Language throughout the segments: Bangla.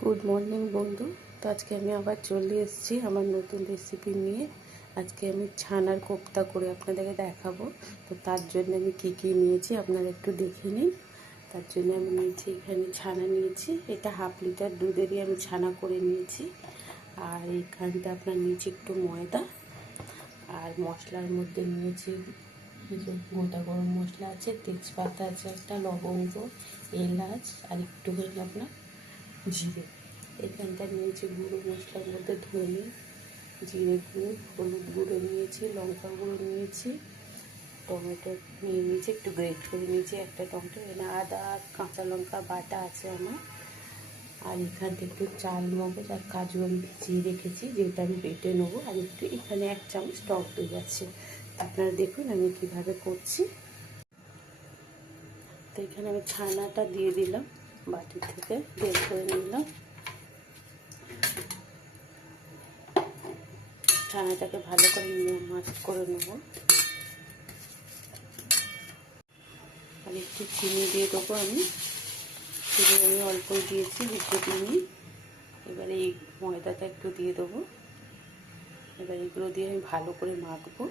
গুড মর্নিং বন্ধু। তো আজকে আমি আবার চলে এসেছি আমার নতুন রেসিপি নিয়ে। আজকে আমি ছানার কোপ্তা করে আপনাদেরকে দেখাবো। তো তার জন্য আমি কি কি নিয়েছি আপনারা একটু দেখে নিন। তার জন্য আমি নিয়েছি, এখানে ছানা নিয়েছি, এটা 1/2 লিটার দুধেরই আমি ছানা করে নিয়েছি। আর এইখানটা আপনার নিয়েছি একটু ময়দা, আর মশলার মধ্যে নিয়েছি গোটা গরম মশলা আছে, তেজপাতা আছে একটা, লবঙ্গ, এলাচ আর একটুখানি আপনার জিরে। এখানটা নিয়েছি গুঁড়ো মশলার মধ্যে ধনে, জিরে গুঁড়ো, হলুদ গুঁড়ো নিয়েছি, লঙ্কা গুঁড়ো নিয়েছি, টমেটো নিয়ে নিয়েছি, একটু গ্রেট করে নিয়েছি একটা টমেটো, এখানে আদা কাঁচা লঙ্কা বাটা আছে আমার। আর এখানটা একটু চাল মগজ আর কাজু আমি ভিজিয়ে রেখেছি, যেটা আমি বেটে নেবো। আর একটু এখানে 1 চামচ টক দই আছে। আপনারা দেখুন আমি কিভাবে করছি। তো এখানে আমি ছানাটা দিয়ে দিলাম, বাটি থেকে বের করে নিলাম। ছানাটাকে ভালো করে মাছ করে নেব। আর একটু চিনি দিয়ে দেবো আমি, চিনি আমি অল্পই দিয়েছি, বেশি দিইনি। এবারে এই ময়দাটা একটু দিয়ে দেবো। এবার এগুলো দিয়ে আমি ভালো করে মাখবো।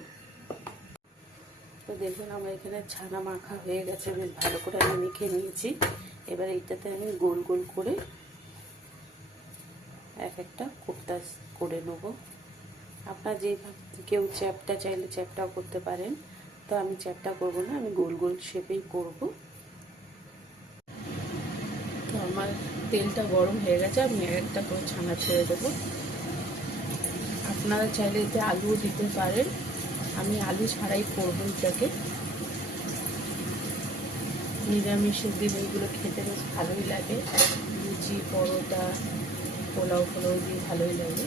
তো দেখুন আমার এখানে ছানা মাখা হয়ে গেছে, বেশ ভালো করে আমি মেখে নিয়েছি। এবার এইটাতে আমি গোল গোল করে এক একটা কোপ্তা করে নেবো। আপনার যেভাবে, কেউ চ্যাপটা চাইলে চ্যাপটাও করতে পারেন। তো আমি চ্যাপটা করব না, আমি গোল গোল শেপেই করব। তো আমার তেলটা গরম হয়ে গেছে, আমি একটা করে ছানা ছেড়ে দেবো। আপনারা চাইলে এতে আলুও দিতে পারেন, আমি আলু ছাড়াই করব এটাকে। নিরামিষের দিন এগুলো খেতে বেশ ভালোই লাগে, লুচি পরোটা পোলাও ফোলাও দিয়ে ভালোই লাগে।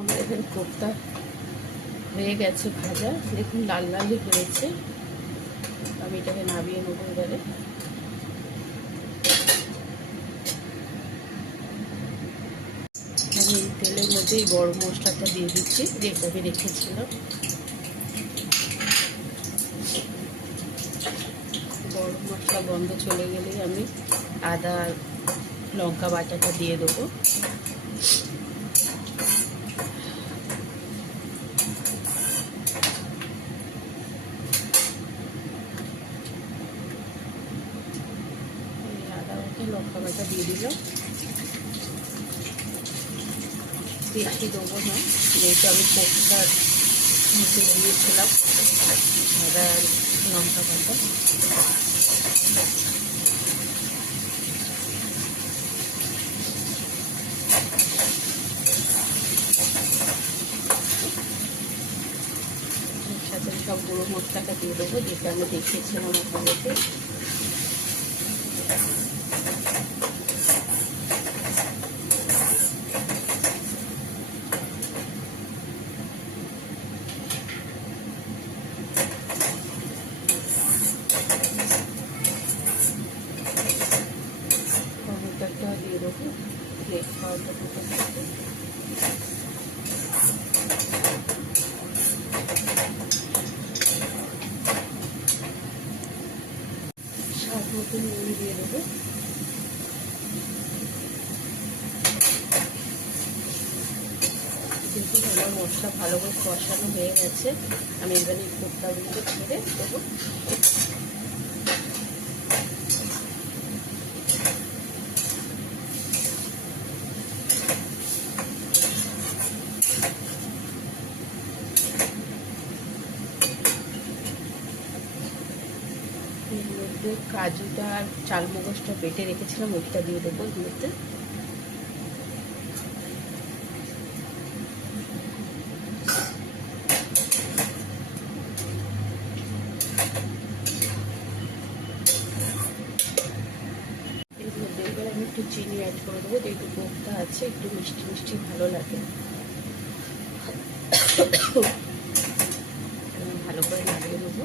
আমার এখানে কোপ্তা হয়ে গেছে ভাজা, দেখুন লাল লালই হয়েছে। আমি এটাকে নামিয়ে নেবো। এবারে আমি এই তেলের মধ্যেই গরম মশলাটা দিয়ে দিচ্ছি, যেটা আমি রেখেছিলাম। গরম মশলা গন্ধ চলে গেলেই আমি আদা লঙ্কা বাটাটা দিয়ে দেবো। আদা লঙ্কা বাটা দিয়ে দিলাম, বেশি দেবো না, যেহেতু আমি কোপ্তার নিচে দিয়েছিলাম আদা লঙ্কা বাটা। সাথে সব গুঁড়ো মশলাটা দিয়ে দেবো, যেটা আমি দেখিয়েছিলাম আপনাদেরকে। টমেটোটা দিয়ে দেবো, দিয়ে খাওয়াটা স্বাদ মতো নুন দিয়ে দেবো। যেহেতু আমার মশলা ভালো করে কষানো হয়ে গেছে, আমি এবারে এই কোপ্তাগুলোকে ছেড়ে দেবো। এর মধ্যে কাজুটা আর চালমগজটা বেটে রেখেছিলাম, ওইটা দিয়ে দেবো এর মধ্যে। এর মধ্যে এবার আমি একটু চিনি অ্যাড করে দেবো, যেহেতু কোপ্তা আছে একটু মিষ্টি মিষ্টি ভালো লাগে। ভালো করে নাড়িয়ে নেবো।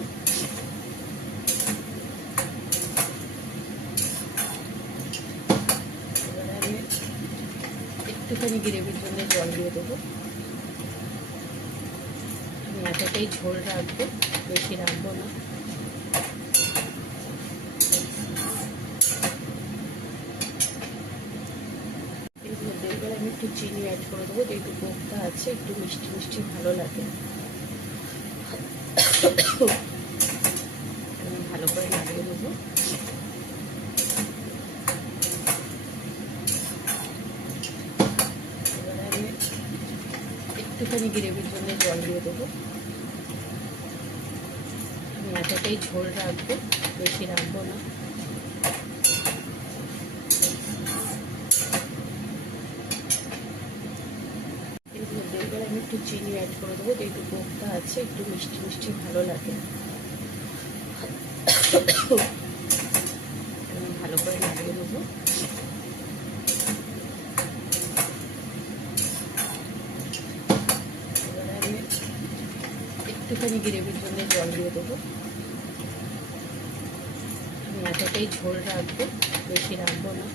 এবার আমি একটুখানি গ্রেভির জন্য জল দিয়ে দেবো। আমি এতটাই ঝোল রাখবো, বেশি রাখবো না। একটু চিনি অ্যাড করে দেবো, যেহেতু কোপ্তা আছে একটু মিষ্টি মিষ্টি ভালো লাগে। ভালো করে নাড়িয়ে দেবো। এবার আমি একটুখানি গ্রেভির জন্য জল দিয়ে দেবো। আমি এতটাই ঝোল রাখবো, বেশি রাখবো না। এর মধ্যে এবার আমি একটু চিনি অ্যাড করে দেবো, যেহেতু কোপ্তা আছে একটু মিষ্টি মিষ্টি ভালো লাগে। ভালো করে নাড়িয়ে দেবো। এবার আমি একটুখানি গ্রেভির জন্য জল দিয়ে দেবো। আমি এতটাই ঝোল রাখবো, বেশি রাখবো না।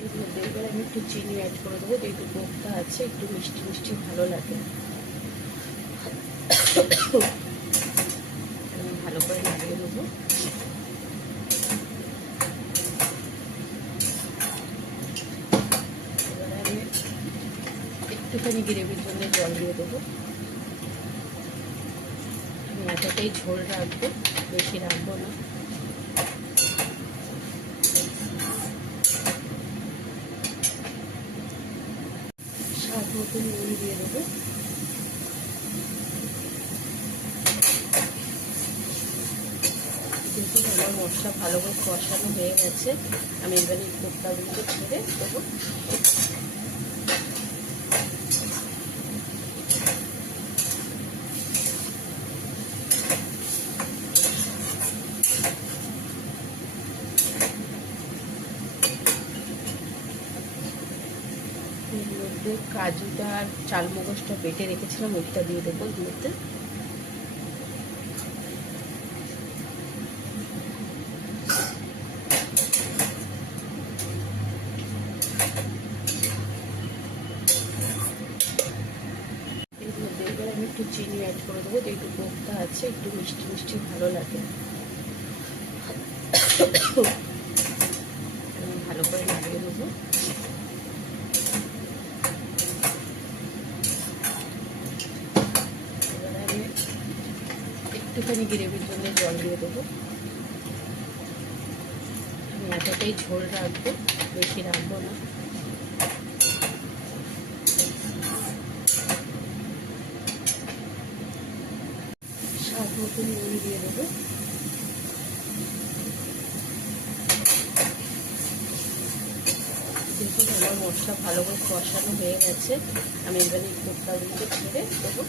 এর মধ্যে এবার আমি একটু চিনি অ্যাড করে দেবো, যেহেতু কোপ্তা আছে একটু মিষ্টি মিষ্টি ভালো লাগে। ভালো করে নাড়িয়ে দেবো। এবার আমি একটুখানি গ্রেভির জন্য জল দিয়ে দেবো। আমি এতটাই ঝোল রাখবো, বেশি রাখবো না। স্বাদ মতো নুন দিয়ে দেবো। কিন্তু আমার মশলা ভালো করে কষানো হয়ে গেছে, আমি এবারে এই কোপ্তাগুলোকে ছেড়ে দেবো। এর মধ্যে কাজুটা আর চালমগজটা বেটে রেখেছিলাম, ওইটা দিয়ে দেবো এর মধ্যে। এর মধ্যে এবার আমি একটু চিনি অ্যাড করে দেবো, যেহেতু কোপ্তা আছে একটু মিষ্টি মিষ্টি ভালো লাগে। ভালো করে নাড়িয়ে দেবো। এবার আমি একটুখানি গ্রেভির জন্য জল দিয়ে দেবো। আমি এতটাই ঝোল রাখবো, বেশি রাখবো না। স্বাদ মতো নুন দিয়ে দেবো। কিন্তু আমার মশলা ভালো করে কষানো হয়ে গেছে, আমি এবারে এই কোপ্তাগুলোকে ছেড়ে দেবো।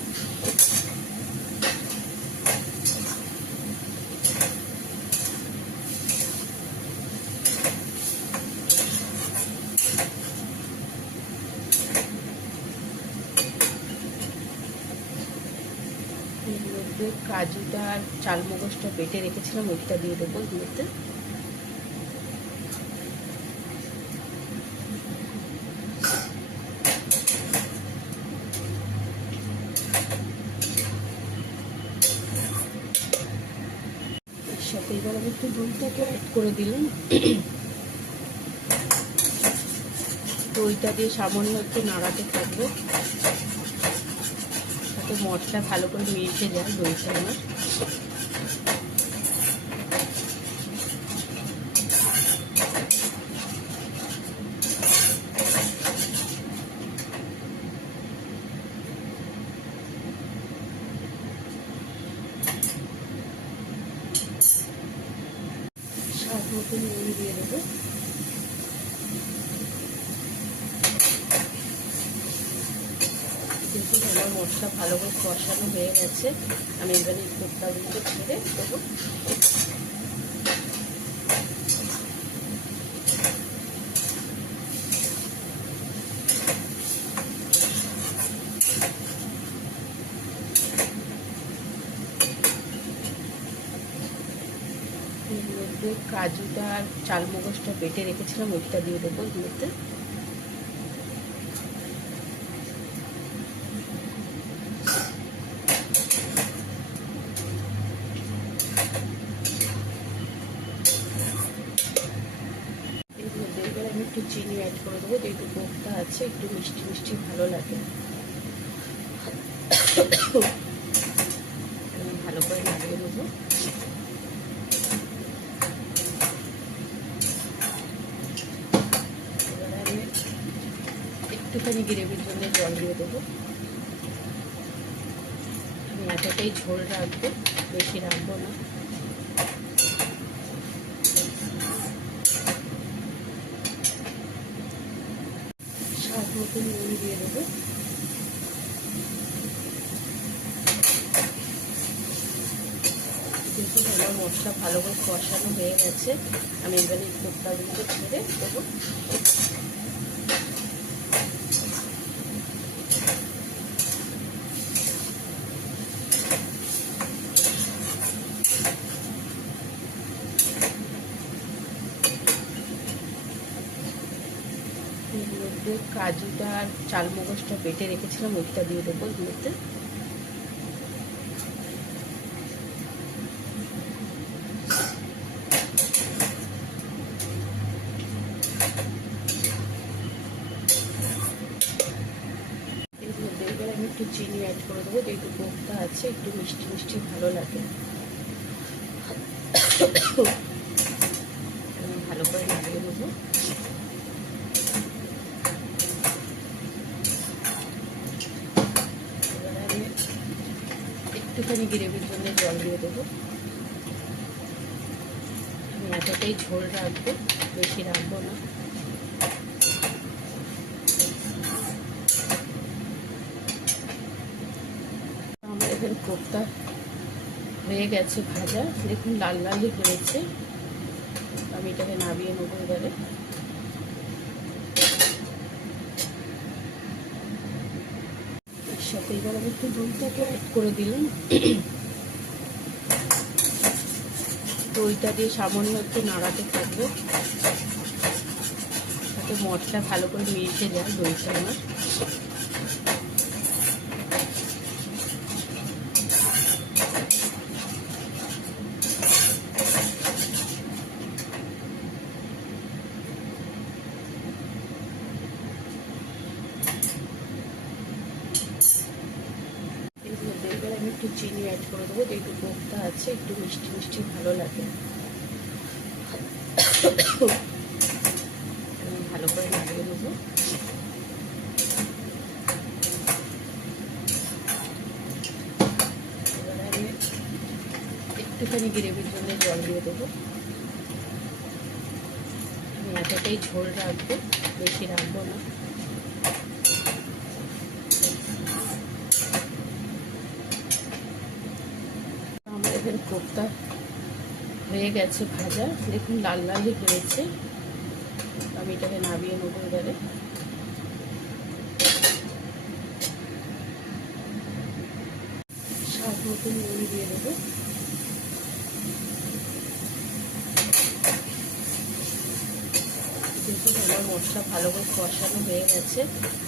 এর মধ্যে কাজুটা আর চালমগজটা বেটে রেখেছিলাম, ওইটা দিয়ে দেবো এর মধ্যে। এর সাথে এবার আমি একটু দইটাকে অ্যাড করে দিলাম। দইটা দিয়ে সামান্য একটু নাড়াতে থাকবো, যাতে মশলা ভালো করে মিশে যায় দইটা আমার। স্বাদ মতো নুন দিয়ে দেবো। কিন্তু আমার মশলা ভালো করে কষানো হয়ে গেছে, আমি এবারে এই কোপ্তাগুলোকে ছেড়ে দেবো। এর মধ্যে কাজুটা আর চালমগজটা বেটে রেখেছিলাম, ওইটা দিয়ে দেবো এর মধ্যে। চিনি অ্যাড করে দেবো, যেহেতু কোপ্তা আছে একটু মিষ্টি মিষ্টি ভালো লাগে। ভালো করে নাড়িয়ে নেবো। এবার আমি একটুখানি গ্রেভির জন্য জল দিয়ে দেবো। আমি এতটাই ঝোল রাখবো, বেশি রাখবো না। স্বাদ মতো নুন দিয়ে দেবো। যেহেতু আমার মশলা ভালো করে কষানো হয়ে গেছে, আমি এবারে কোপ্তাগুলোকে ছেড়ে দেবো। এর মধ্যে কাজুটা আর চালমগজটা বেটে রেখেছিলাম, ওইটা দিয়ে দেবো এর মধ্যে। এর মধ্যে এবার আমি একটু চিনি অ্যাড করে দেবো, যেহেতু কোপ্তা আছে একটু মিষ্টি মিষ্টি ভালো লাগে। ভালো করে নাড়িয়ে নেবো। এবার আমি একটুখানি গ্রেভির জন্য জল দিয়ে দেবো। আমি এতটাই ঝোল রাখবো, বেশি রাখবো না। আমার এখানে কোপ্তা হয়ে গেছে ভাজা, দেখুন লাল লালই হয়েছে। আমি এটাকে নামিয়ে নেবো এবারে। এর সাথে এবার আমি একটু দইটাকে অ্যাড করে দিলাম। দইটা দিয়ে সামান্য একটু নাড়াতে থাকবে, যাতে মশলা ভালো করে মিশে যায় দইটা আমার। এর মধ্যে এবার আমি একটু চিনি অ্যাড করে দেবো, যেহেতু কোপ্তা আছে একটু মিষ্টি মিষ্টি ভালো লাগে। ভালো করে নাড়িয়ে নেবো। এবার আমি একটুখানি গ্রেভির জন্য জল দিয়ে দেবো। আমি এতটাই ঝোল রাখবো, বেশি রাখবো না। আমার এখানে কোপ্তা হয়ে গেছে ভাজা, দেখুন লাল লালই হয়েছে। আমি এটাকে নামিয়ে নেবো এবারে। স্বাদ মতো নুন দিয়ে দেবো। যেহেতু আমার মশলা ভালো করে কষানো হয়ে গেছে,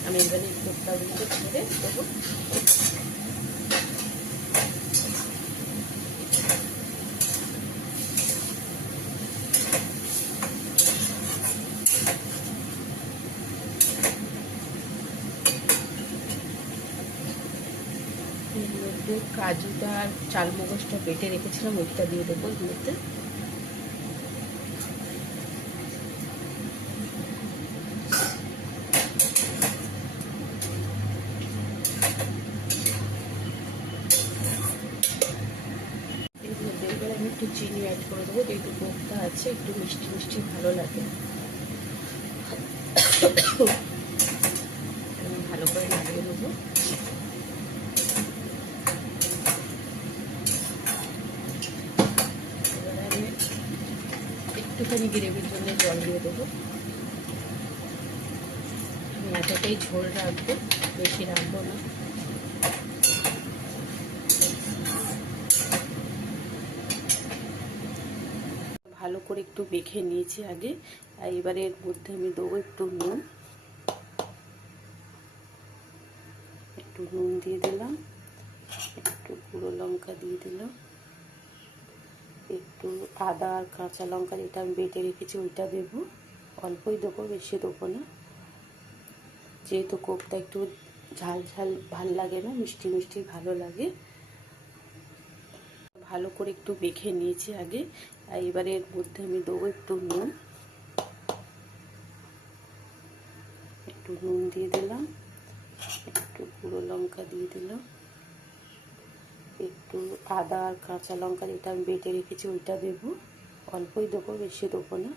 আমি এবারে কোপ্তাগুলোকে ছেড়ে দেবো। এর মধ্যে কাজুটা আর চালমগজটা বেটে রেখেছিলাম, ওইটা দিয়ে দেবো এর মধ্যে। এর মধ্যে এবার আমি একটু চিনি অ্যাড করে দেবো, যেহেতু কোপ্তা আছে একটু মিষ্টি মিষ্টি ভালো লাগে। ভালো করে নাড়িয়ে নেবো। এবার আমি একটুখানি গ্রেভির জন্য জল দিয়ে দেবো। আমি এতটাই ঝোল রাখবো, বেশি রাখবো না। ভালো করে একটু মেখে নিয়েছি আগে, আর এবারে এর মধ্যে আমি দেবো একটু নুন। একটু নুন দিয়ে দিলাম, একটু গুঁড়ো লঙ্কা দিয়ে দিলাম, একটু আদা আর কাঁচা লঙ্কা যেটা আমি বেটে রেখেছি ওইটা দেবো। অল্পই দেবো, বেশি দেবো না, যেহেতু কোপ্তা একটু ঝাল ঝাল ভাল লাগে না, মিষ্টি মিষ্টি ভালো লাগে। ভালো করে একটু মেখে নিয়েছি আগে। আর এবারে এর মধ্যে আমি দেবো একটু নুন, একটু নুন দিয়ে দিলাম, একটু গুঁড়ো লঙ্কা দিয়ে দিলাম, একটু আদা আর কাঁচা লঙ্কা যেটা আমি বেটে রেখেছি ওইটা দেবো, অল্পই দেবো, বেশি দেবো না,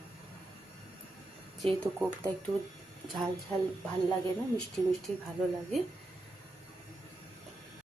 যেহেতু কোপ্তা একটু ঝাল ঝাল ভাল লাগে না, মিষ্টি মিষ্টি ভালো লাগে।